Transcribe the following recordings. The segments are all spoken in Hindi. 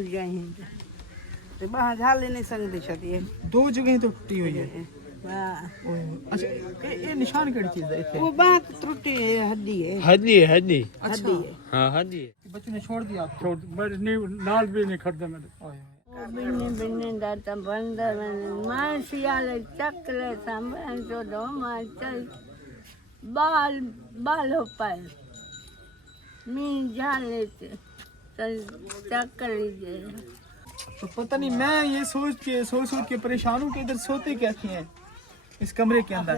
टूट जाए तो बाहर झाल नहीं सकती छती है। 2 जगह तो टूटी हुई है। वाह अच्छा ये निशान केड़ी चीज है इथे? वो बात त्रुटि है, हड्डी है, हड्डी है हड्डी। हड्डी है। हाँ हड्डी है। बच्चों ने छोड़ दिया आपको? छोड़ मेरे नाल भी नहीं खड़ते मेरे। बिन्ने बिन्ने दाता बंदर मासियाले चक्ले संबंध जो दो माचल बाल बाल हो पाए मी झाले चक्कर लीजिए। तो पता नहीं, मैं ये सोच के परेशान हूँ कि इधर सोते कैसे हैं इस कमरे के अंदर।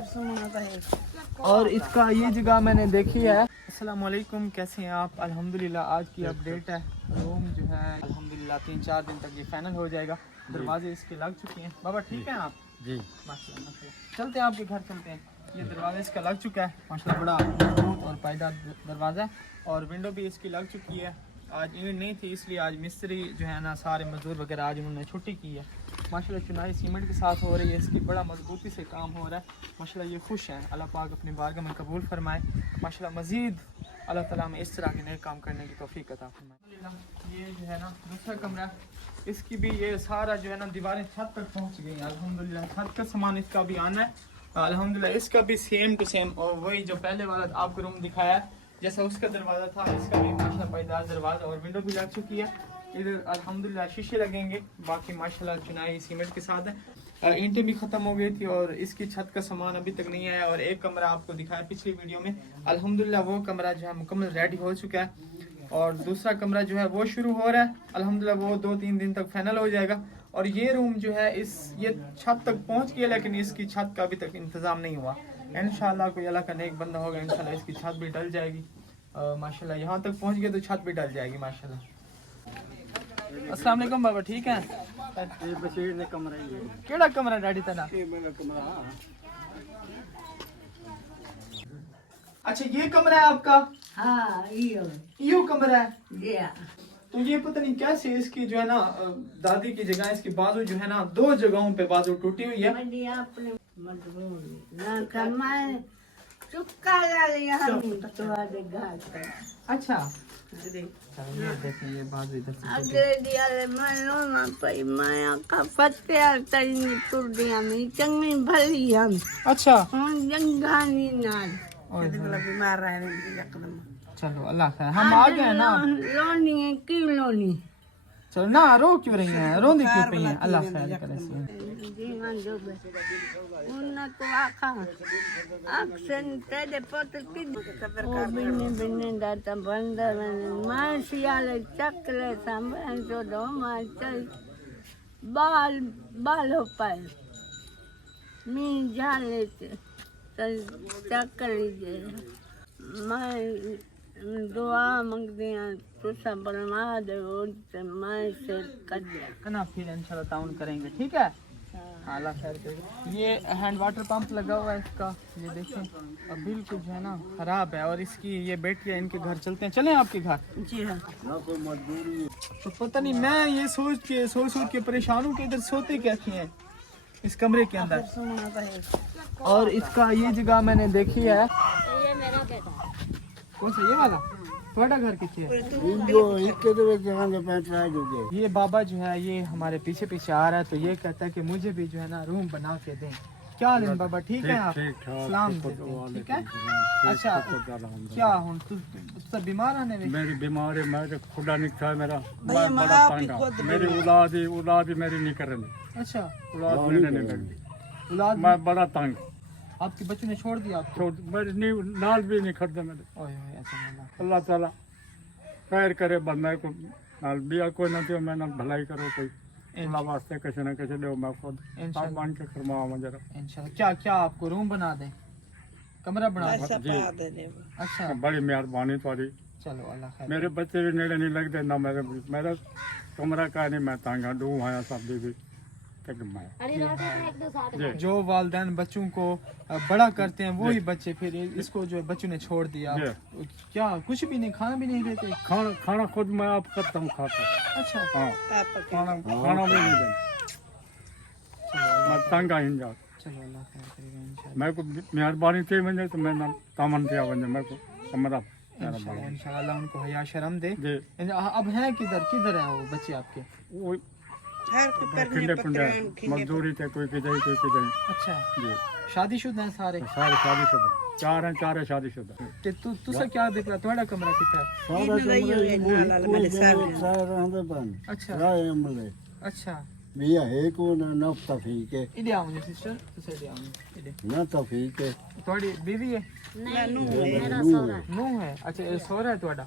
और इसका ये जगह मैंने देखी है। अस्सलाम वालेकुम, कैसे हैं आप? अल्हम्दुलिल्लाह आज की अपडेट है। रूम जो है अल्हम्दुलिल्लाह 3-4 दिन तक ये फाइनल हो जाएगा। दरवाजे इसके लग चुके हैं। बाबा ठीक है आप? जी माशाल्लाह माशाल्लाह। चलते हैं आपके घर, चलते हैं। ये दरवाजा इसका लग चुका है माशाल्लाह, बड़ा मजबूत और पायदार दरवाज़ा है। और विंडो भी इसकी लग चुकी है। आज ईद नहीं थी इसलिए आज मिस्त्री जो है ना, सारे मजदूर वगैरह आज उन्होंने छुट्टी की है। माशाल्लाह चुनाई सीमेंट के साथ हो रही है, इसकी बड़ा मजबूती से काम हो रहा है। माशाल्लाह ये खुश हैं, अल्लाह पाक अपनी बारगाह में कबूल फरमाए। माशाल्लाह मज़ीद अल्लाह ताला में इस तरह के नए काम करने की तौफीक अता फरमाए। ये जो है ना दूसरा कमरा, इसकी भी ये सारा जो है ना दीवारें छत तक पहुँच गई हैं अल्हम्दुलिल्लाह। छत का सामान इसका भी आना है अल्हम्दुलिल्लाह। इसका भी सेम टू सेम और वही जो पहले वाला आपको रूम दिखाया जैसा उसका दरवाज़ा था, इसका भी माशाल्लाह पायदार दरवाज़ा और विंडो भी लग चुकी है। इधर अल्हम्दुलिल्लाह शीशे लगेंगे, बाकी माशाल्लाह चुनाई सीमेंट के साथ है। ईंटें भी ख़त्म हो गई थी और इसकी छत का सामान अभी तक नहीं आया। और एक कमरा आपको दिखाया पिछली वीडियो में, अल्हम्दुलिल्लाह वो कमरा जो है मुकम्मल रेडी हो चुका है। और दूसरा कमरा जो है वो शुरू हो रहा है अल्हम्दुलिल्लाह, वो 2-3 दिन तक फाइनल हो जाएगा। और ये रूम जो है ये छत तक पहुँच गया, लेकिन इसकी छत का अभी तक इंतज़ाम नहीं हुआ। इंशाल्लाह कोई अल्लाह का नेक बंदा होगा, इंशाल्लाह इसकी छत भी डल जाएगी। माशाल्लाह यहाँ तक पहुँच गए तो छत भी डल जाएगी माशाल्लाह। अस्सलाम वालेकुम बाबा, ठीक है? केड़ा कमरा डैडी तेरा? अच्छा ये कमरा है आपका? हाँ यो कमरा है। ये तो ये पता नहीं कैसे इसकी जो है ना दादी की जगह इसकी बाजू जो है ना 2 जगहों पे बाजू टूटी हुई है। मडी आपने मजबूर ना कमाए चुपका ला लिया हम तुम्हारे घर पर। अच्छा ये देखिए ये बाजू इधर से अगले दिया ले मनो ना पई माया का फते तई तुर दिया मी चंगी भली हम। अच्छा जंगानी नाल बीमार रहे एकदम। चलो अल्लाह खैर, हम आ गए ना। लोनी है की लोनी। चलो ना रो क्यों रही हैं, रोंदी क्यों पई हैं? अल्लाह खैर करे जीवन जो उन्ना तो आखा अक्सन तेरे पोत की ओ बिन्ने बिन्ने दाता बंदर मासियाले चक्ले संबंध जो दो माचल बाल बाल हो पाए मी झाले चक्कर लीजिए। मैं दुआ मंगती हैं तो सब बनवा दे, मैं से कर दिया कना फिर इंशाल्लाह ताउन करेंगे, ठीक है? अल्लाह खैर करे। ये हैंड वाटर पंप लगा हुआ है इसका, ये देखें अब बिल्कुल जो है ना खराब है। और इसकी ये बैटरी इनके घर चलते हैं, चलें आपके घर? जी हाँ। तो पता नहीं, मैं ये सोच के परेशान हूँ कि इधर सोते कैसे हैं इस कमरे के अंदर। और इसका ये जगह मैंने देखी है। ये मेरा बेटा कौन सा? ये वाला थोड़ा घर किथे है? ये बाबा जो है ये हमारे पीछे पीछे आ रहा है, तो ये कहता है कि मुझे भी जो है ना रूम बना के दें। क्या हाल है बाबा, ठीक है आप? सलाम देते हैं, ठीक है? अच्छा क्या हूँ तू बीमार आने में? मेरी बीमार है, मैं खुदा नहीं था मेरा, मैं बड़ा तंग हूं। मेरी औलाद ही मेरी नहीं कर रही। अच्छा औलाद मेरे नहीं लगती, औलाद मैं बड़ा तंग। आपके बच्चों ने छोड़ दिया आपको? छोड़ मेरे नाल भी नहीं खड़ते मेरे। ओए ओए, अच्छा अल्लाह ताला खैर करे, बस मेरे को नाल बिया कोई ना दे, मैं ना भलाई करो कोई अल्लाह वास्ते कैसे ना कैसे दो, मैं खुद सब मान के फरमावा जरा इंशाल्लाह। क्या क्या आपको रूम बना दें, कमरा बना दें? जी अच्छा बड़ी मेहरबानी तुम्हारी। चलो अल्लाह खैर। मेरे बच्चे भी नेड़े नहीं लगते ना, मेरा कमरा का नहीं, मैं तंग हाँ, डूब आया सब दीदी तक मैं। जो वालिदैन बच्चों को बड़ा करते हैं वही बच्चे फिर इसको जो बच्चों ने छोड़ दिया। क्या कुछ भी नहीं, खाना भी नहीं देते? खाना खुद मैं आप करता हूँ, खाता। अच्छा हाँ खाना भी नहीं देता, मैं तंग आई जा। चलो अल्लाह खैर करेगा इंशाल्लाह। मेरे को मेहरबानी थी वञे तो मैं तामन थिया वञे, मेरे को कमरा मेरा बड़ा इंशाल्लाह उनको हया शर्म दे। जी अब हैं किधर है वो बच्चे आपके? वो खिंडे पिंडे मजदूरी थे, कोई किधर कोई किधर। अच्छा, जी शादीशुदा हैं सारे? सारे शादीशुदा, चार है शादीशुदा। ते तुसा क्या देख रहा? तुम्हारा कमरा कितना? अच्छा अच्छा, मियाँ है को ना तफीक है इधर आओ सिस्टर, तुसे इधर आओ इधर। ना तफीक है ਤੁਹਾਡੀ बीवी है? नूह है। अच्छा, ये सोहरा है ਤੁਹਾਡਾ?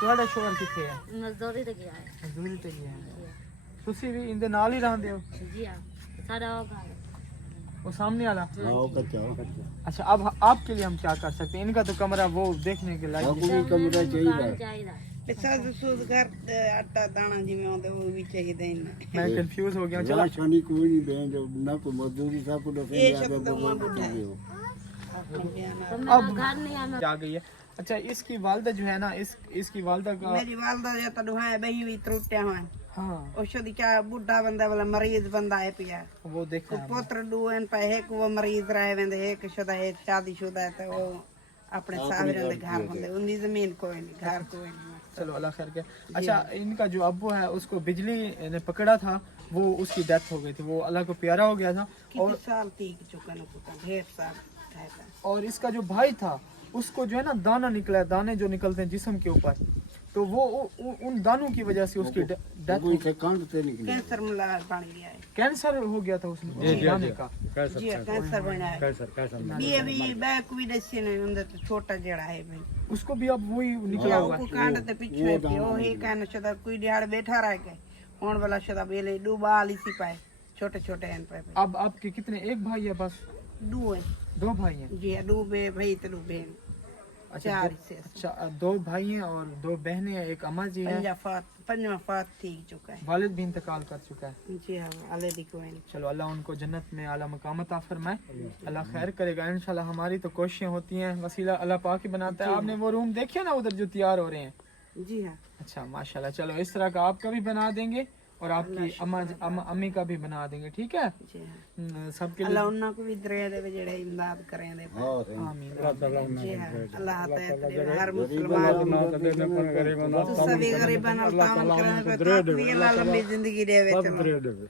ਤੁਹਾਡਾ ਸ਼ੋਹਰ ਕਿੱਥੇ ਹੈ? ਮਜ਼ਦੂਰੀ ਤੇ ਗਿਆ ਹੈ ਮਜ਼ਦੂਰੀ ਤੇ ਗਿਆ ਹੈ। ਤੁਸੀਂ ਵੀ ਇਹਦੇ ਨਾਲ ਹੀ ਰਹਿੰਦੇ ਹੋ? जी हाँ सारा होगा वो सामने वाला? आओ कच्चा अच्छा, अब आपके लिए हम क्या कर सकते हैं? इनका तो कमरा वो देखने के लायक आपको भी कमरा चाहिए चाहिए ਸਾਧ ਸੂਦ ਘਰ ਆਟਾ ਦਾਣਾ ਜਿਵੇਂ ਆਉਂਦੇ ਉਹ ਵੀ ਚਾਹੀਦਾ ਇਹਨਾਂ मैं कंफ्यूज हो गया। चलो जहाँ शानी कोई नहीं बहन जो ना कोई मजदूरी सा को दफे ये आगे शब्द हुआ बुढ़ा है। तो मेरा घर नहीं है आ गई है। अच्छा, इसकी वालदा जो है ना, इसकी वालदा का ਮੇਰੀ ਵਾਲਦਾ ਜਾਂ ਤਦੋਂ ਹੈ ਬਈ ਵੀ ਤਰੁੱਟਿਆ ਹੋਇਆ हाँ ਉਸ ਦੀ ਚਾ ਬੁੱਢਾ ਬੰਦਾ ਵਾਲਾ ਮਰੀਜ਼ ਬੰਦਾ ਹੈ ਪਿਆ वो देखा है। ਪੁੱਤਰ ਦੂਨ ਪਏ ਇੱਕ ਉਹ ਮਰੀਜ਼ ਰਹੇ ਵੰਦੇ ਇੱਕ ਸ਼ੁਦਾ ਹੈ ਸ਼ਾਦੀशुदा है तो वो अपने सावरे ਦੇ ਘਰ ਹੁੰਦੇ उनकी जमीन कोई नहीं घर कोई नहीं। चलो अल्लाह खैर किया। अच्छा, इनका जो अब्बू है उसको बिजली ने पकड़ा था, वो उसकी डेथ हो गई थी, वो अल्लाह को प्यारा हो गया था। कितने साल तीक चुका न कुछ ढेर साल था। और इसका जो भाई था उसको जो है ना दाना निकला है, दाने जो निकलते हैं जिस्म के ऊपर, तो वो उन दानों की वजह से उसकी डेथ कोई से कांड से निकले कैंसर मिला बन गया है। कैंसर हो गया था उसमें दाने का। जी कैंसर बना है भी अभी बैक भी दसी ने अंदर तो छोटा जड़ा है भाई उसको भी अब वही निकला हुआ को है। कांड ते पीछे है कि वो ही कहना शुदा कोई दिहाड़ बैठा रह गए होने वाला शुदा बेले डूबा ली सी पाए छोटे छोटे हैं पे अब आपके कितने, एक भाई है बस? दो है दो भाई हैं? जी डूबे भाई तो डूबे अच्छा, चार से अच्छा, दो भाई हैं और दो बहनें हैं, एक अम्मा जी है, पंजवा फात ठीक चुका है। वालिद भी इंतकाल कर चुका है। जी हाँ अल्लाह दी कोई नहीं। चलो अल्लाह उनको जन्नत में आला मकाम अता फरमाए, अल्लाह खैर करेगा इंशाल्लाह। हमारी तो कोशिशें होती हैं, वसीला अल्लाह पाक ही बनाता है। आपने वो रूम देखे ना उधर जो तैयार हो रहे हैं? जी हाँ अच्छा माशाल्लाह। चलो इस तरह का आपका भी बना देंगे और आपकी अम्मी का भी बना देंगे, ठीक है? जी हाँ सबके अल्लाह लिए उन्ना को भी दरिया दे जेड़े इमदाद करें दे आमीन। जी हाँ अल्लाह आता है हर मुसलमान तो सभी गरीबां नाल तावन करने पे तो भी अल्लाह लंबी जिंदगी देवे चलो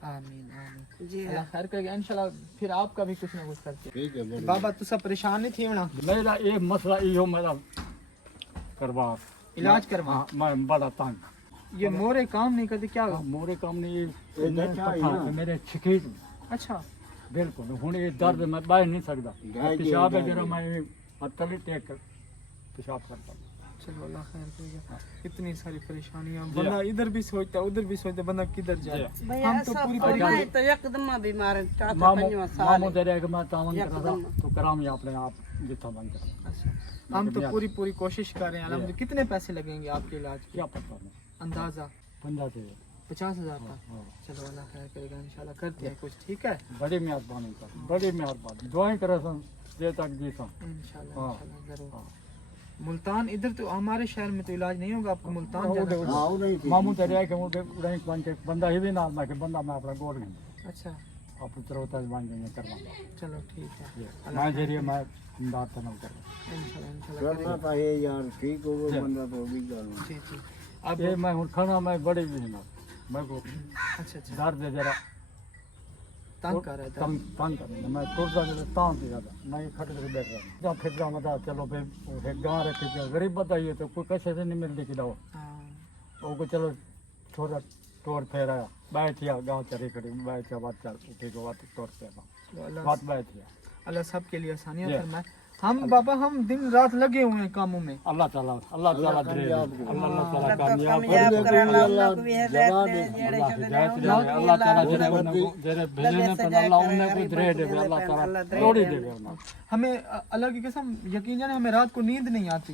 आमीन आमीन। जी अल्लाह हाँ खैर करेगा इंशाल्लाह। फिर आपका भी कुछ ना कुछ करके ठीक है बाबा तुसा परेशान नहीं थी होना? मेरा ये मसला यो मेरा करवा इलाज करवा। हाँ, मैं बड़ा तंग ये मोरे काम नहीं करते क्या? मोरे काम नहीं ये देखा है ना। मेरे छिकीट में अच्छा बिल्कुल हुन ये दर्द मैं बह नहीं सकता। गाय की पेशाब है गाय जरा की। मैं तली टेक कर पेशाब करता हूँ। चलो अल्लाह खैर करेगा। इतनी सारी परेशानियां, बंदा इधर भी सोचता उधर भी सोचता, बंदा किधर जाए? भैया हम तो सब पूरी पता है तो एकदम बीमार है चौथा पंजवा साल मामू तेरे के मैं तावन कर रहा था तो कराम या अपने आप जितना बन कर अच्छा, हम तो पूरी कोशिश कर रहे हैं अल्हम्दुलिल्लाह। कितने पैसे लगेंगे आपके इलाज के? क्या पता नहीं अंदाजा 15 से 50,000 का? हाँ। चलो अल्लाह खैर करेगा इंशाल्लाह। करते हैं कुछ, ठीक है? बड़ी मेहरबानी कर बड़ी मेहरबानी दुआएं करे सन दे तक जी सन। इंशाल्लाह हाँ। इंशाल्लाह जरूर। मुल्तान इधर तो हमारे शहर में तो इलाज नहीं होगा, आपको मुल्तान जाना पड़ेगा। हाँ वो नहीं थी मामू तेरे के मुझे उड़ाई बन के बंदा ही भी ना मैं के बंदा मैं अपना गोल नहीं अच्छा आप तरवता बन गए करवा चलो ठीक है मैं जरिए मैं इमदाद तो कर इंशाल्लाह इंशाल्लाह करना था ये यार ठीक हो वो बंदा तो भी जाना जी जी। अब ये मैं हूँ खाना मैं बड़ी भी ना मैं को अच्छा अच्छा दर्द है जरा तंग कर रहा था। तंग कर मैं टूटता जरा तान से ज़्यादा मैं खट कर बैठ रहा जब फिर जाऊँ मत चलो फिर गाँव रखे थे गरीब बताइए तो कोई कैसे से नहीं मिलती कि दो हाँ वो को चलो थोड़ा तोड़ फेराया बैठिया गाँव चरी खड़ी बैठिया बात चल उठी को बात तोड़ फेरा चलो अल्लाह बात बैठिया अल्लाह सबके लिए आसानियाँ जी। फरमाए। हम बाबा हम दिन रात लगे हुए हैं कामों में। अल्लाह ताला अल्लाह ताला दे अल्लाह ताला कामयाब कामयाब करे अल्लाह को भी हिदायत दे जेड़े हिदायत शुदा दे अल्लाह ताला जरे जरे भेजने पर अल्लाह उन्हें को दे दे अल्लाह ताला तोड़ी दे हमें अल्लाह की कसम यकीन जाने हमें रात को नींद नहीं आती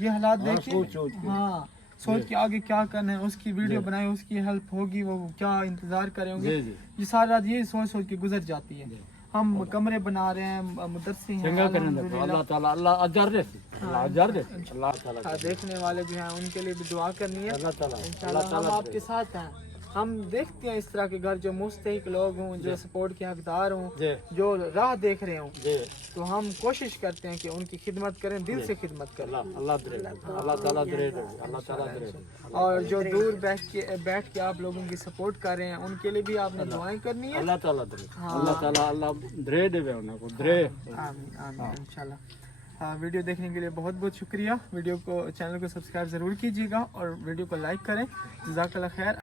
ये हालात देख सोच के। हाँ सोच के आगे क्या करना है, उसकी वीडियो बनाए, उसकी हेल्प होगी, वो क्या इंतजार करेंगे, ये सारी रात ये सोच सोच के गुजर जाती है। हम कमरे बना रहे हैं, मदरसे हैं, चंगा करने दे अल्लाह ताला अल्लाह अजर दे अल्लाह अजर दे अल्लाह ताला देखने वाले जो हैं उनके लिए भी दुआ करनी है। अल्लाह ताला इंशाल्लाह हम आपके साथ हैं, हम देखते हैं इस तरह के घर जो मुस्तहिक लोग हों, जो सपोर्ट के हकदार हों, जी जो राह देख रहे हों, जी तो हम कोशिश करते हैं कि उनकी खिदमत करें, दिल से खिदमत करें। अल्लाह दे अल्लाह ताला दे अल्लाह ताला दे और जो दूर बैठ के आप लोगों की सपोर्ट कर रहे हैं, उनके लिए भी आपने दुआएं करनी है। अल्लाह ताला दे अल्लाह दे देवे उनको दे आमीन आमीन इंशाल्लाह। वीडियो देखने के लिए बहुत बहुत शुक्रिया। वीडियो को चैनल को सब्सक्राइब ज़रूर कीजिएगा और वीडियो को लाइक करें। जज़ाकल्लाह खैर।